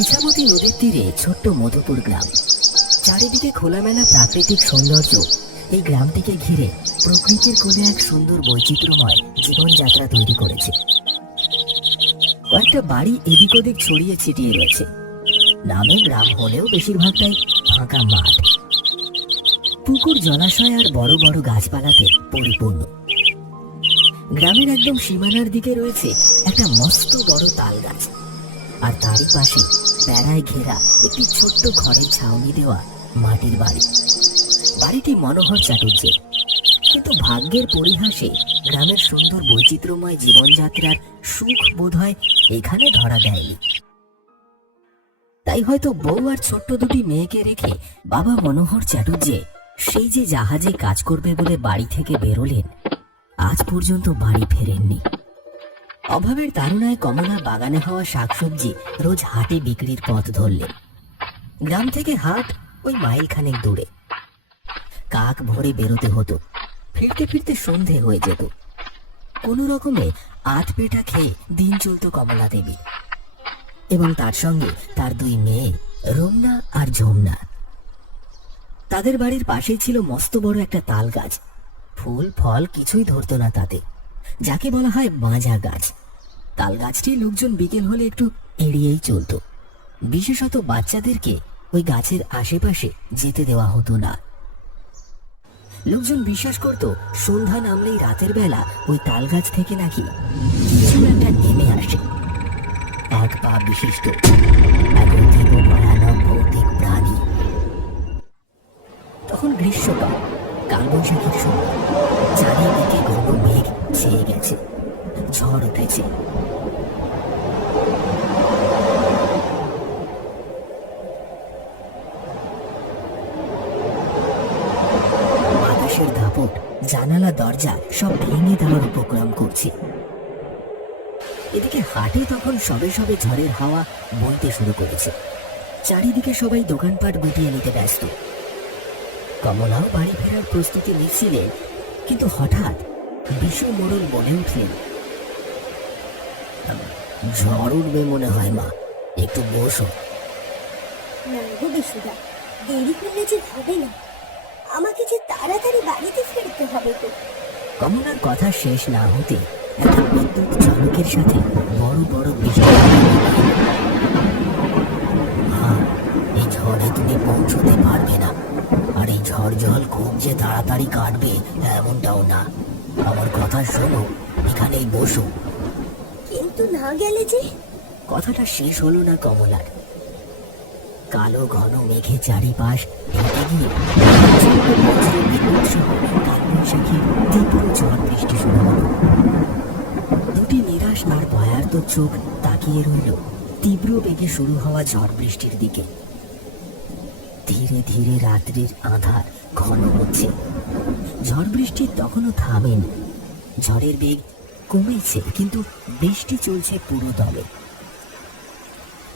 ইছামতি নদীর তীরে ছোট্ট মধুপুর গ্রাম। চারিদিকে খোলামেলা প্রাকৃতিক সৌন্দর্য এই গ্রামটিকে ঘিরে প্রকৃতির কোলে এক সুন্দর বৈচিত্র্যময় জীবনযাত্রা তৈরি করেছে। কয়েকটা বাড়ি এদিক ওদিক ছড়িয়ে ছিটিয়ে রয়েছে। নামে গ্রাম হলেও বেশিরভাগটাই ফাঁকা মাঠ, পুকুর, জলাশয় আর বড় বড় গাছপালাতে পরিপূর্ণ। গ্রামের একদম সীমানার দিকে রয়েছে একটা মস্ত বড় তাল গাছ, আর তারই পাশে বেড়ায় ঘেরা একটি ছোট্ট ঘরের ছাউনি দেওয়া মাটির বাড়ি। বাড়িটি মনোহর চাটুর্যের, কিন্তু ভাগ্যের পরিহাসে গ্রামের সুন্দর বৈচিত্র্যময় জীবনযাত্রার সুখ বোধহয় এখানে ধরা দেয়নি। তাই হয়তো বউ আর ছোট্ট দুটি মেয়েকে রেখে বাবা মনোহর চাটুর্যে সেই যে জাহাজে কাজ করবে বলে বাড়ি থেকে বেরোলেন, আজ পর্যন্ত বাড়ি ফেরেননি। অভাবের তাড়নায় কমলা বাগানে হওয়া শাকসবজি রোজ হাটে বিক্রির পথ ধরলেন। গ্রাম থেকে হাট ওই মাইল খানেক দূরে। কাক ভরে বেরোতে হতো, ফিরতে ফিরতে সন্ধে হয়ে যেত। কোনো রকমে আধ পেটা খেয়ে দিন চলত কমলা দেবী এবং তার সঙ্গে তার দুই মেয়ে রমনা আর ঝুমনা। তাদের বাড়ির পাশেই ছিল মস্ত বড় একটা তাল গাছ। ফুল ফল কিছুই ধরতো না তাতে, যাকে বলা হয় বাঁজা গাছ। তাল গাছটি লোকজন বিকেল হলে একটু এড়িয়েই চলত। বিশেষত বাচ্চাদেরকে ওই গাছের আশেপাশে যেতে দেওয়া হতো না। লোকজন বিশ্বাস করত সন্ধ্যা নামলেই রাতের বেলা ওই তাল গাছ থেকে নাকি কিছু একটা নেমে আসে। এক পা বিশিষ্ট এক অতীব ভয়ানক ভৌতিক প্রাণী। তখন গ্রীষ্মকাল, কালবৈশাখীর সময়। চারিদিকে ঘন মেঘ ছেয়ে গেছে, ঝড় উঠেছে। বাতাসের দাপট জানালা দরজা সব ভেঙে দেওয়ার উপক্রম করছে। এদিকে হাটে তখন সবে সবে ঝড়ের হাওয়া বইতে শুরু করেছে। চারিদিকে সবাই দোকানপাট গুটিয়ে নিতে ব্যস্ত। কমলাও বাড়ি ফেরার প্রস্তুতি নিচ্ছিলেন, কিন্তু হঠাৎ বিশু মোড়ল বলে উঠলেন, ঝড় উঠবে মনে হয় মা, একটু বসো। না গো বিশুদা, দেরি করলে যে হবে না, আমাকে যে তাড়াতাড়ি বাড়িতে ফিরতে হবে তো। কমলার কথা শেষ না হতে একটা বিদ্যুৎ ঝলকের সাথে বড় বড় বৃষ্টি। হ্যাঁ, এই ঝড়ে তুমি পৌঁছতে পারবে না, আর এই ঝড় জল খুব যে তাড়াতাড়ি কাটবে এমনটাও না। আমার কথা শোনো, এখানেই বসো। কিন্তু না গেলে যে। কথাটা শেষ হলো না কমলার। কালো ঘন মেঘে চারিপাশ ঢেকে গিয়ে কালবৈশাখীর তীব্র ঝড় বৃষ্টি শুরু হল। দুটি নিরাশ আর ভয়ার্ত চোখ তাকিয়ে রইল তীব্র বেগে শুরু হওয়া ঝড় বৃষ্টির দিকে। ধীরে ধীরে রাত্রির আঁধার ঘন হচ্ছে। ঝড় বৃষ্টি তখনও থামেনি। ঝড়ের বেগ কমেছে, কিন্তু বৃষ্টি চলছে পুরো দমে।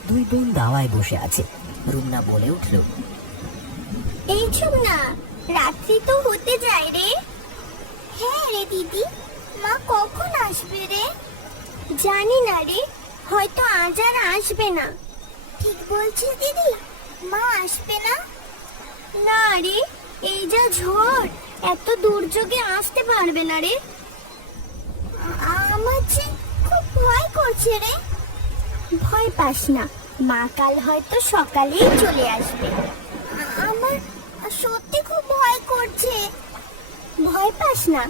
দুই বোন দাওয়ায় বসে আছে। রুমনা বলে উঠল, এই ঝুমনা, রাত্রি তো হতে যায় রে। হ্যাঁ রে দিদি, মা কখন আসবে রে? জানি না রে, হয়তো আজ আর আসবে না। ঠিক বলছিস দিদি, মা আসবে না? না রে, এই যা ঝড়, এত দুর্যোগে আসতে পারবে না রে। আমার যে খুব ভয় করছে রে। ভয় পাস না, মা কাল হয়তো সকালেই চলে আসবে। আমার সত্যি খুব ভয় করছে। ভয় পাস না,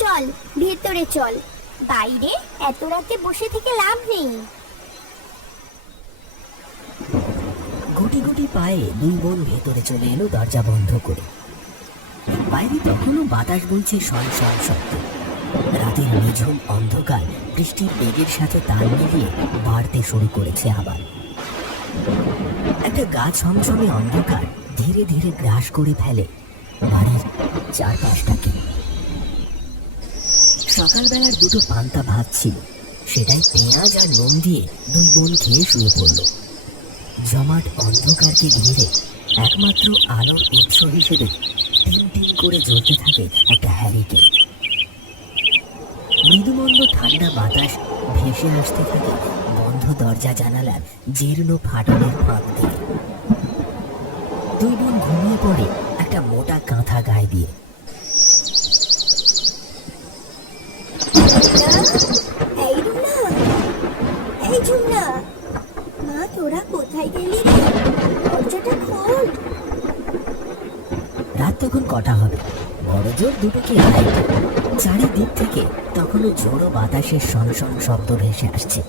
চল ভেতরে চল, বাইরে এত রাতে বসে থেকে লাভ নেই। গুটি গুটি পায়ে দুই বোন ভেতরে চলে এলো, দরজা বন্ধ করে। বাইরে তখনও বাতাস বইছে সনসন শব্দ। রাতের নিঝুম অন্ধকার বৃষ্টির বেগের সাথে তাল মিলিয়ে বাড়তে শুরু করেছে আবার। একটা গা ছমছমে অন্ধকার ধীরে ধীরে গ্রাস করে ফেলে বাড়ির চারপাশটাকে। সকালবেলার দুটো পান্তা ভাত ছিল, সেটাই পেঁয়াজ আর নুন দিয়ে দুই বোন খেয়ে শুয়ে পড়ল। জমাট অন্ধকারকে ঘিরে একমাত্র আলোর উৎস হিসেবে টিম টিম করে জ্বলতে থাকে একটা হ্যারিকেন। মৃদুমন্দ ঠান্ডা বাতাস ভেসে আসতে থাকে বন্ধ দরজা জানালার জীর্ণ ফাটলের ফাঁক দিয়ে। দুই বোন ঘুমিয়ে পড়ে একটা মোটা কাঁথা গায়ে দিয়ে। এই রুনা, এই ঝুমনা, মা তোরা কোথায় গেলি রে? দরজাটা খোল। রাত তখন কটা হবে, বড় জোর দুটোকে হাইট। চারিদিক থেকে তখনও জোড়ো বাতাসের সনসন শব্দ ভেসে আসছে।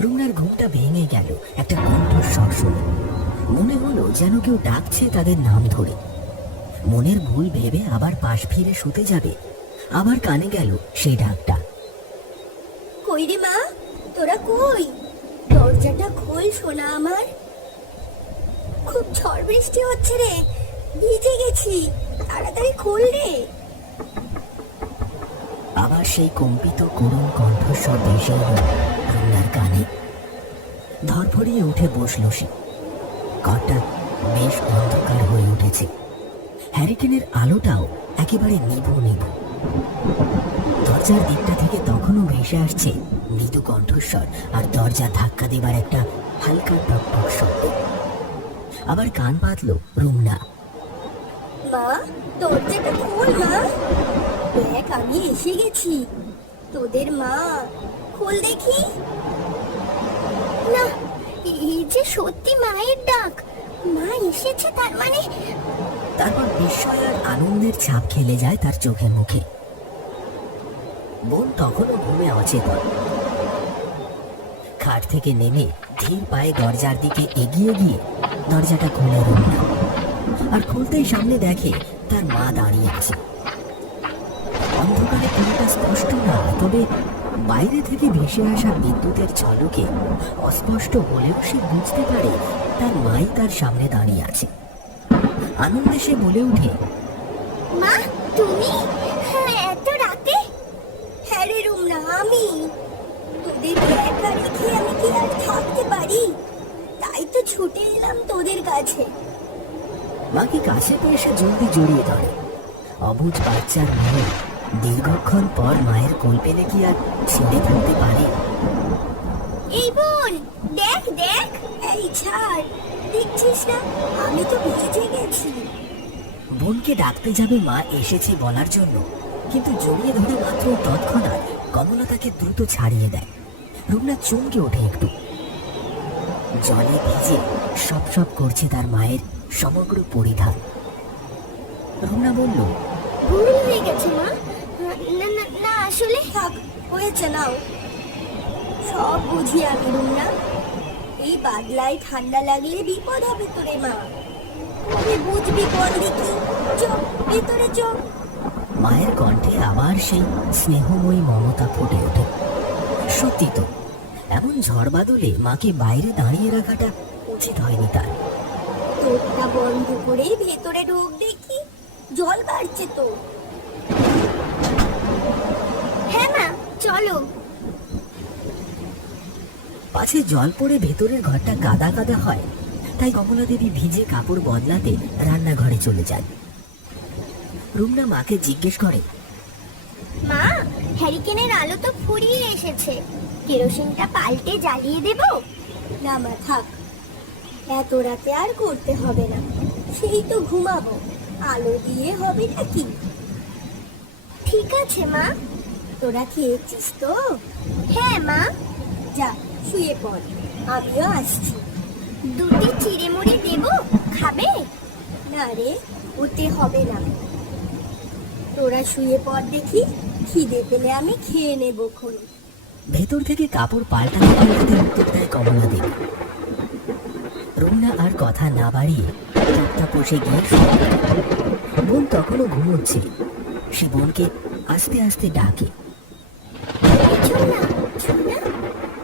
রুমনার ঘুমটা ভেঙে গেল একটা কণ্ঠস্বর শুনে। মনে হলো যেন কেউ ডাকছে তাদের নাম ধরে। মনের ভুল ভেবে আবার পাশ ফিরে শুতে যাবে, আবার কানে গেল সেই ডাকটা। কই রে মা, তোরা কই? দরজাটা খোল সোনা আমার। খুব ঝড় বৃষ্টি হচ্ছে রে, ভিজে গেছি, তাড়াতাড়ি খোল রে। আবার সেই কম্পিত করুণ কণ্ঠস্বর ভেসে এলো রুমনার কানে। ধরফড়িয়ে উঠে বসল সে। ঘরটা বেশ অন্ধকার হয়ে উঠেছে। হ্যারিকেনের আলোটাও একেবারে নিভু নিভু। দরজার দিকটা থেকে তখনও ভেসে আসছে মৃদু কণ্ঠস্বর আর দরজা ধাক্কা দেবার একটা হালকা টকটক শব্দ। আবার কান পাতল রুমনা। মা, দরজাটা খোল মা। দেখ আমি এসে গেছি, তোদের মা। খোল দেখি। না, এই যে সত্যি মায়ের ডাক। মা এসেছে তার মানে। তারপর বিস্ময় আর আনন্দের ছাপ খেলে যায় তার চোখে মুখে। বোন তখনও ঘুমে অচেতন। খাট থেকে নেমে ধীর পায়ে দরজার দিকে এগিয়ে গিয়ে দরজাটা খুলে রুমনা। আর খুলতেই সামনে দেখে তার মা দাঁড়িয়ে আছে। অন্ধকারে পুরোটা স্পষ্ট না, তবে বাইরে থেকে ভেসে আসা বিদ্যুতের ঝলকে অস্পষ্ট হলেও সে বুঝতে পারে তার মাই তার সামনে দাঁড়িয়ে আছে। আনন্দে সে বলে ওঠে, মা তুমি? হ্যাঁ, এত রাতে? হ্যাঁ রে রুমনা, আমি। তোদের একা রেখে আমি কি আর থাকতে পারি? তাই তো ছুটে এলাম তোদের কাছে। মাকে কাছে পেয়ে সে জলদি জড়িয়ে ধরে। অবুঝ বাচ্চার মনে দীর্ঘক্ষণ পর মায়ের কোল পেলে কি আর ছেড়ে ফেলতে পারে? এই বোন, দেখ দেখ। এই ছাড়, দেখছিস না আমি তো ভিজে গেছি। বোনকে ডাকতে যাবে মা এসেছে বলার জন্য, কিন্তু জড়িয়ে ধরে মাত্র তৎক্ষণাৎ কমলা তাকে দ্রুত ছাড়িয়ে দেয়। রুমনা চমকে ওঠে একটু। জলে ভিজে সপ সপ করছে তার মায়ের সমগ্র পরিধান। রুমনা বলল, ভুল হয়ে গেছে মা। না না না, আসলে থাক, হয়েছে নাও। সব বুঝি আমি রুমনা। এই বাদলায় ঠান্ডা লাগলে বিপদ হবে তোরে মা। কবে বুঝবি বল দেখি। চল ভেতরে চল। মায়ের কণ্ঠে আবার সেই স্নেহময়ী মমতা ফুটে ওঠে। সত্যি তো, এমন ঝড় বাদলে মাকে বাইরে দাঁড়িয়ে রাখাটা উচিত হয়নি তার। তোরটা বন্ধ করে ভেতরে ঢোক দেখি, জল বাড়ছে তো। হ্যাঁ মা, চলো। পাছে জল পড়ে ভেতরের ঘরটা কাদা কাদা হয়, তাই কমলা দেবী ভিজে কাপড় বদলাতে রান্নাঘরে চলে যায়। রুমনা মাকে জিজ্ঞেস করে, মা, হ্যারিকেনের আলো তো ফুরিয়ে এসেছে, কেরোসিনটা পাল্টে জ্বালিয়ে দেব? না মা, থাক, এত রাতে আর করতে হবে না। সেই তো ঘুমাবো, আলো দিয়ে হবে নাকি? ঠিক আছে মা। তোরা খেয়েছিস তো? হ্যাঁ মা। যা শুয়ে পড়, আমিও আসছি। দুটি চিড়ে-মুড়ি দেব, খাবে? না রে, ওতে হবে না। তোরা শুয়ে পড় দেখি, খিদে পেলে আমি খেয়ে নেবো খন। ভেতর থেকে কাপড় পাল্টাতে পাল্টাতে উত্তর দেয় কমলা দেবী। রুমনা আর কথা না বাড়িয়ে চুপটা বসে গিয়ে শুয়ে পড়ে। বোন তখনও ঘুমোচ্ছে। সে বোনকে আস্তে আস্তে ডাকে,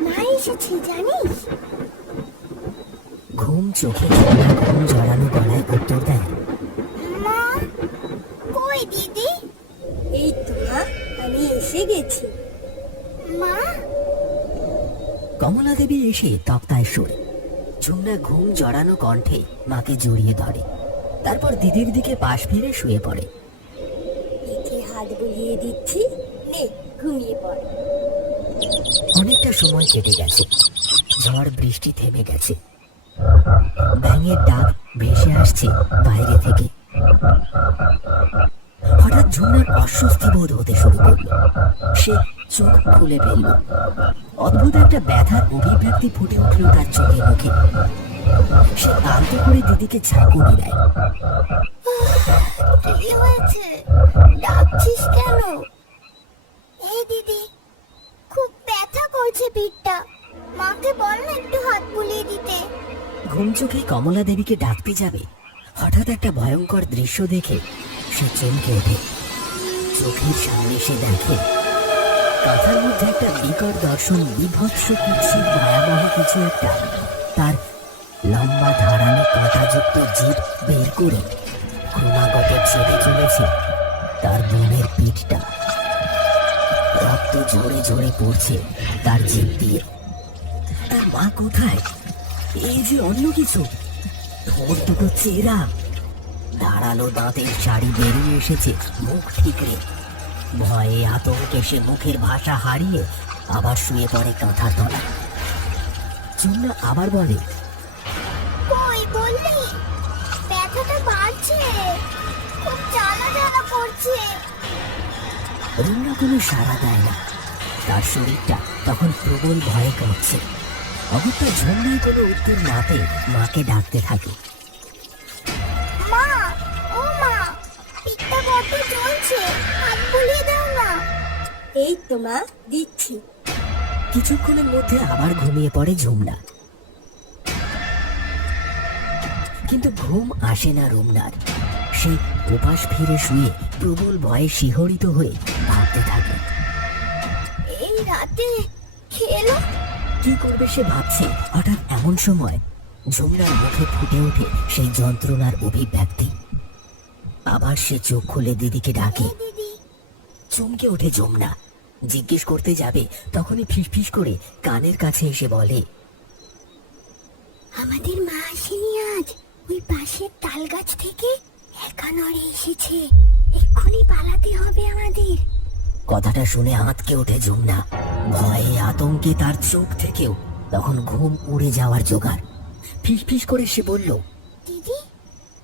মা এসেছে জানিস? ঘুম চোখে ঘুম জড়ানো গলায় উত্তর দেয়, মা কই দিদি? এই তো মা, আমি এসে গেছি। মা? কমলা দেবী এসে তক্তায় শোয়। ঝুমনা ঘুম জড়ানো কণ্ঠে মাকে জড়িয়ে ধরে, তারপর দিদির দিকে পাশ ফিরে শুয়ে পড়ে। পিঠে হাত বুলিয়ে দিচ্ছি, নে ঘুমিয়ে পড়। অনেকটা সময় কেটে গেছে, ঝড় বৃষ্টি থেমে গেছে, ব্যাঙের ডাক ভেসে আসছে বাইরে থেকে। হঠাৎ ঝুমনার অস্বস্তি বোধ হতে শুরু করলো। সে চোখ খুলে ফেলল। অদ্ভুত একটা ব্যথার অভিব্যক্তি ফুটে উঠল তার চোখে মুখে। সে আলতো করে দিদিকে ঝাঁকুনি দেয়। কি হয়েছে? ডাকছিস কেন? এই দিদি, খুব ব্যথা করছে পিঠটা। মাকে বল না একটু হাত বুলিয়ে দিতে। ঘুম চোখে কমলা দেবীকে ডাকতে যাবে, হঠাৎ একটা ভয়ঙ্কর দৃশ্য দেখে সে চমকে ওঠে। চোখের সামনে সে দেখে কাঁথার মধ্যে একটা বিকট দর্শন, বিভৎস কুৎসিত ভয়াবহ কিছু একটা তার লম্বা ধারালো কাঁটাযুক্ত জিভ বের করে ক্রমাগত ছেড়ে চলেছে তার বোনের পিঠটা। রক্ত ঝরে ঝরে পড়ছে তার জিভ দিয়ে। তার মা কোথায়? এই যে অন্য কিছু। ঠোঁট দুটো চেরা, ধারালো দাঁতের শাড়ি বেরিয়ে এসেছে মুখ ঠিকরে। ভয়ে আতঙ্কে সে মুখের ভাষা হারিয়ে আবার শুয়ে পড়ে কাঁথার তলায়। চুন্না আবার বলে, কই বললি? ব্যথাটা বাড়ছে, খুব জ্বালা জ্বালা করছে। রুমনা কোনো সাড়া দেয় না। তার শরীরটা তখন প্রবল ভয়ে কাঁপছে। অগত্যা ঝুমনায় কোনো উত্তর না পেয়ে মাকে ডাকতে থাকে। মা, ও মা, পিঠটা বড্ড জ্বলছে, হাত বুলিয়ে দাও না। এই তো মা, দিচ্ছি। কিছুক্ষণের মধ্যে আবার ঘুমিয়ে পড়ে ঝুমনা। কিন্তু ঘুম আসে না রুমনার। সে উপাস ফিরে শুয়ে প্রবল ভয়ে শিহরিত হয়ে ভাবতে থাকে। এই রাতে খেলো? কি করবে সে ভাবছে, হঠাৎ এমন সময় ঝুমনার মুখে ফুটে ওঠে সেই যন্ত্রণার অভিব্যক্তি। আবার সে চোখ খুলে দিদিকে ডাকে। দিদি, চমকে ওঠে ঝুমনা। জিজ্ঞেস করতে যাবে, তখনই ফিসফিস করে কানের কাছে এসে বলে, আমাদের মা আসেনি আজ। ওই পাশের তাল গাছ থেকে একা নড়ে এসেছে। এক্ষুনি পালাতে হবে আমাদের। কথাটা শুনে আঁতকে ওঠে ঝুমনা। ভয়ে আতঙ্কে তার চোখ থেকেও তখন ঘুম উড়ে যাওয়ার জোগাড়। ফিসফিস করে সে বলল, দিদি,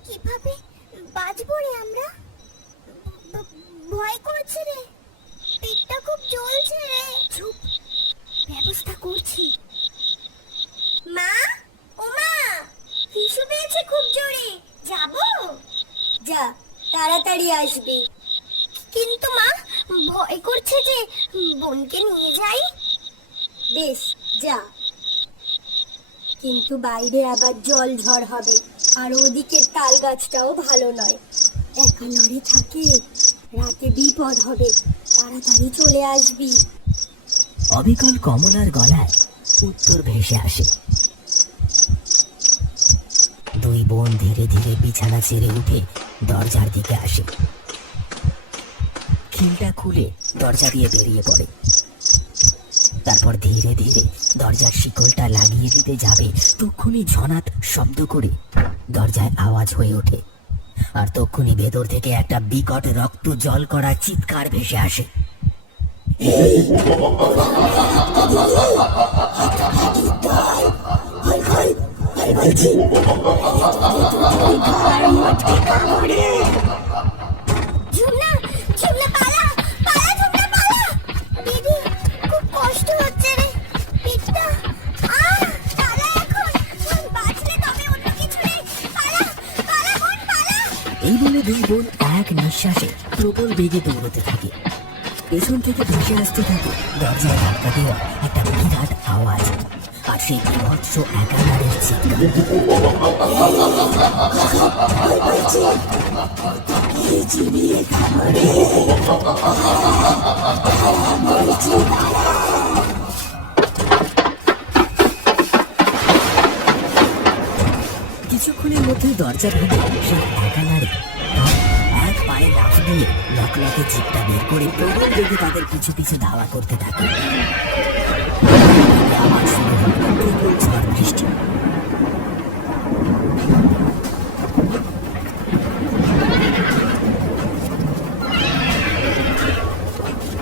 কিভাবে বাঁচবো রে আমরা? ভয় করছে রে, পেটটা খুব জ্বলছে রে। চুপ, ব্যবস্থা করছি। মা, ও মা, হিসু পেয়েছে খুব জোরে, যাবো? যা, তাড়াতাড়ি আসবে। কিন্তু মা, ভয় করছে যে, বোনকে নিয়ে যাই। বেশ, যা। কিন্তু বাইরে আবার জল ঝড় হবে, আর ওদিকের তাল গাছটাও ভালো নয়। একা নড়ে থাকে, রাতে বিপদ হবে। তাড়াতাড়ি চলে আসবি। অবিকল কমলার গলায় উত্তর ভেসে আসে। দুই বোন ধীরে ধীরে বিছানা ছেড়ে উঠে দরজার দিকে আসে। খিলটা খুলে দরজা দিয়ে বেরিয়ে পড়ে। তারপর ধীরে ধীরে দরজার শিকলটা লাগিয়ে দিতে যাবে, তক্ষুনি ঝনাত শব্দ করে দরজায় আওয়াজ হয়ে ওঠে। আর তক্ষুনি ভেতর থেকে একটা বিকট রক্ত জল করা চিৎকার ভেসে আসে। ঝুমনা, ঝুমনা পালা, পালা ঝুমনা পালা। দিদি, খুব কষ্ট হচ্ছে রে, পেটটা। পালা এখন, বাঁচলে তবে অন্য কিছু নেই। পালা, পালা বোন, পালা। এই বলে দুই বোন এক নিঃশ্বাসে প্রবল বেগে দৌড়তে থাকে। পেছন থেকে ভেসে আসতে থাকে দরজায় ধাক্কা দেওয়া একটা বিরাট আওয়াজ, আর সেই বিভৎস একাধারের চিৎকার। কিছুক্ষণের মধ্যে দরজা ভেঙে সেই একাধারে এক পায়ে লাফ দিয়ে লকলকে জিপটা বের করে প্রবল বেগে তাদের পিছু পিছু ধাওয়া করতে থাকে। আবার শুরু হয় প্রবল ঝড় বৃষ্টি।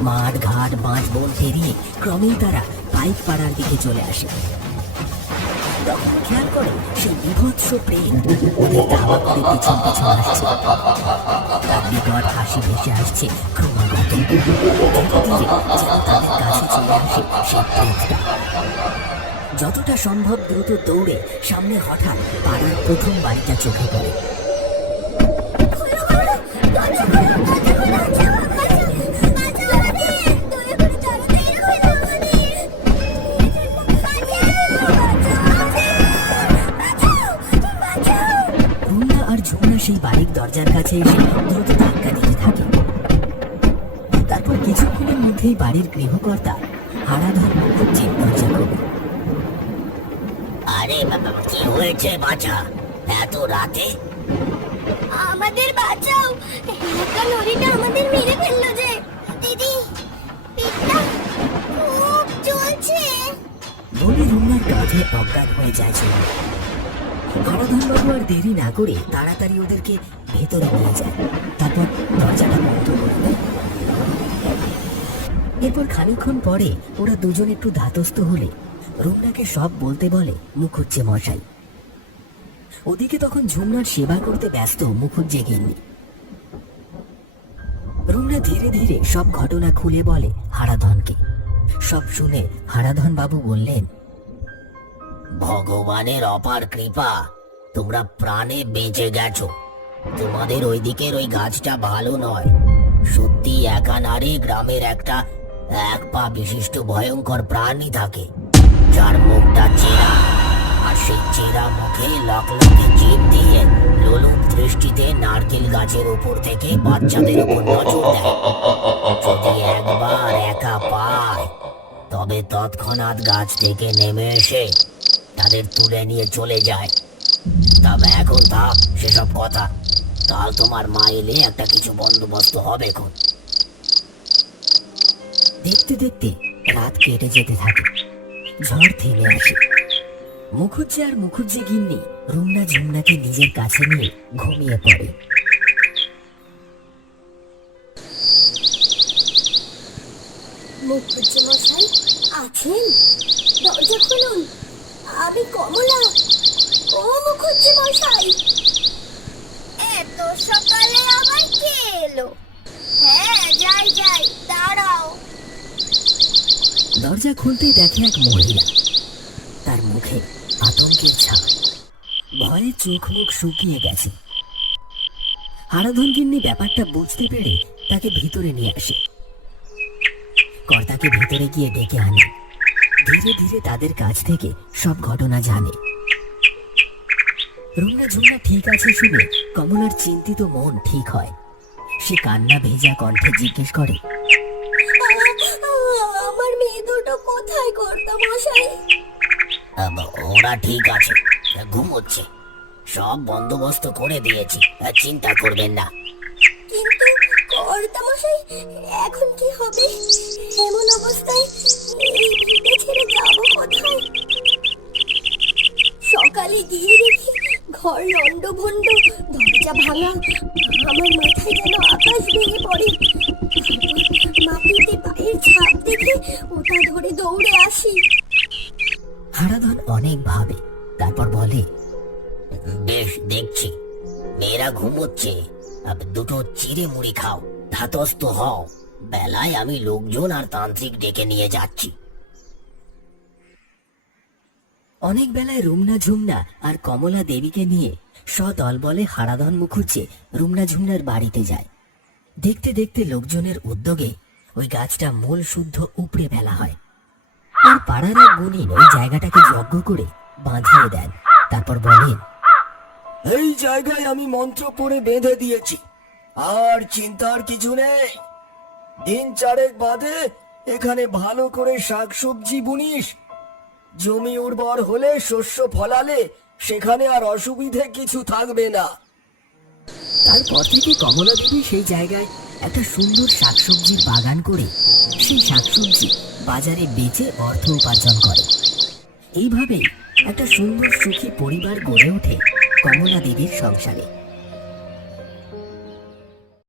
মাঠ ঘাট বাঁধ বন পেরিয়ে ক্রমেই তারা পাইক পাড়ার দিকে চলে আসে। তখন খেয়াল করে সেই বিভৎস প্রেম ওদের ধাওয়া করে পিছন পিছন আসছে। তার বিকট হাসি ভেসে আসছে ক্রমাগত। ধীরে ধীরে যেন তাদের কাছে চলে আসে সেই প্রেতটা। যতটা সম্ভব দ্রুত দৌড়ে সামনে হঠাৎ পাড়ার প্রথম বাড়িটা চোখে পড়ে। রুনা আর ঝুমনা সেই বাড়ির দরজার কাছে এসে দ্রুত ধাক্কা দিতে থাকে। তারপর কিছুক্ষণের মধ্যেই বাড়ির গৃহকর্তা হারাধন মুখুজ্জি দরজা খোলে। আরে বাবা, কি হয়েছে বাছা, এত রাতে? আমাদের বাঁচাও, একা লরিটা আমাদের মেরে ফেললো যে। দিদি, পেটটা খুব জ্বলছে। বলে রুনার কাঁধে অজ্ঞান হয়ে যায় ঝুমনা। হারাধন বাবু আর দেরি না করে তাড়াতাড়ি ওদেরকে ভেতরে নিয়ে যায়। তারপর দরজাটা বন্ধ করে দেয়। এরপর খানিকক্ষণ পরে ওরা দুজন একটু ধাতস্থ হলে রুমনাকে সব বলতে বলে মুখুজ্জে মশাই। ওদিকে তখন ঝুমনার সেবা করতে ব্যস্ত মুখুজ্জে গিন্নি। রুমনা ধীরে ধীরে সব ঘটনা খুলে বলে হারাধনকে। সব শুনে হারাধন বাবু বললেন, ভগবানের অপার কৃপা, তোমরা প্রাণে বেঁচে গেছো। তোমাদের ওই দিকের ওই গাছটা ভালো নয়। সত্যি একা নারী গ্রামের একটা এক পা বিশিষ্ট ভয়ঙ্কর প্রাণী থাকে, যার মুখটা চেরা, আর সেই চেরা মুখে লকলকে জিভ দিয়ে লোলুপ দৃষ্টিতে নারকেল গাছের উপর থেকে বাচ্চাদের উপর নজর দেয়। যদি একবার একা পায় তবে তৎক্ষণাৎ গাছ থেকে নেমে এসে তাদের তুলে নিয়ে চলে যায়। তবে এখন থাক সেসব কথা, কাল তোমার মা এলে একটা কিছু বন্দোবস্ত হবে। এখন দেখতে দেখতে রাত কেটে যেতে থাকে, ঝড় থেমে আসে। মুখুজ্জে আর মুখুজ্জে গিন্নি রুমনা ঝুমনাকে নিজের কাছে নিয়ে ঘুমিয়ে পড়ে। মুখুজ্জে মশাই আছেন? দরজা খুলুন, আমি কমলা। ও মুখুজ্জে মশাই, এত সকালে আবার কে এলো? হ্যাঁ, যাই যাই, দাঁড়াও। দরজা খুলতেই দেখে এক মহিলা। তার মুখে আতঙ্কের ছাপ, ভয়ে চোখ মুখ শুকিয়ে গেছে। হারাধন গিন্নি ব্যাপারটা বুঝতে পেরে তাকে ভিতরে নিয়ে আসে। কর্তাকে ভিতরে গিয়ে ডেকে আনে। ধীরে ধীরে তাদের কাছ থেকে সব ঘটনা জানে। রুমনা ঝুমনা ঠিক আছে শুনে কমলার চিন্তিত মন ঠিক হয়। সে কান্না ভেজা কণ্ঠে জিজ্ঞেস করে, আমার মেয়ে দুটো কোথায় কর্তা মশাই? ওরা ঠিক আছে, ঘুমোচ্ছে। সব বন্দোবস্ত করে দিয়েছি, চিন্তা করবেন না। কিন্তু কর্তা মশাই, এখন কি হবে? এমন অবস্থায় এই ভিটে ছেড়ে যাব কোথায়? সকালে গিয়ে দেখি ঘর লন্ডভন্ড, দরজা ভাঙা। আমার মাথায় যেন আকাশ ভেঙে পড়ে। মাটিতে পায়ের ছাপ দেখে ওটা ধরে দৌড়ে আসি। হারাধন অনেক ভাবে, তারপর বলে, বেশ দেখছি, মেয়েরা ঘুমোচ্ছে, দুটো চিড়ে মুড়ি খাও, ধাতস্থ হও। বেলায় আমি লোকজন আর তান্ত্রিক ডেকে নিয়ে যাচ্ছি। অনেক বেলায় রুমনা ঝুমনা আর কমলা দেবীকে নিয়ে সদল বলে হারাধন মুখুজ্জে রুমনা ঝুমনার বাড়িতে যায়। দেখতে দেখতে লোকজনের উদ্যোগে ওই গাছটা মূল শুদ্ধ উপড়ে ফেলা হয়। আর পাড়ার এক গুণিন ওই জায়গাটাকে যজ্ঞ করে বাঁধিয়ে দেন। তারপর বলেন, এই জায়গায় আমি মন্ত্র পড়ে বেঁধে দিয়েছি, আর চিন্তার কিছু নেই। দিন চারেক বাদে এখানে ভালো করে শাকসবজি বুনিস। জমি উর্বর হলে, শস্য ফলালে সেখানে আর অসুবিধে কিছু থাকবে না। তারপর থেকে কমলা দেবী সেই জায়গায় একটা সুন্দর শাকসবজির বাগান করে সেই শাকসবজি বাজারে বেচে অর্থ উপার্জন করে। এইভাবেই একটা সুন্দর সুখী পরিবার গড়ে ওঠে কমলা দেবীর সংসারে।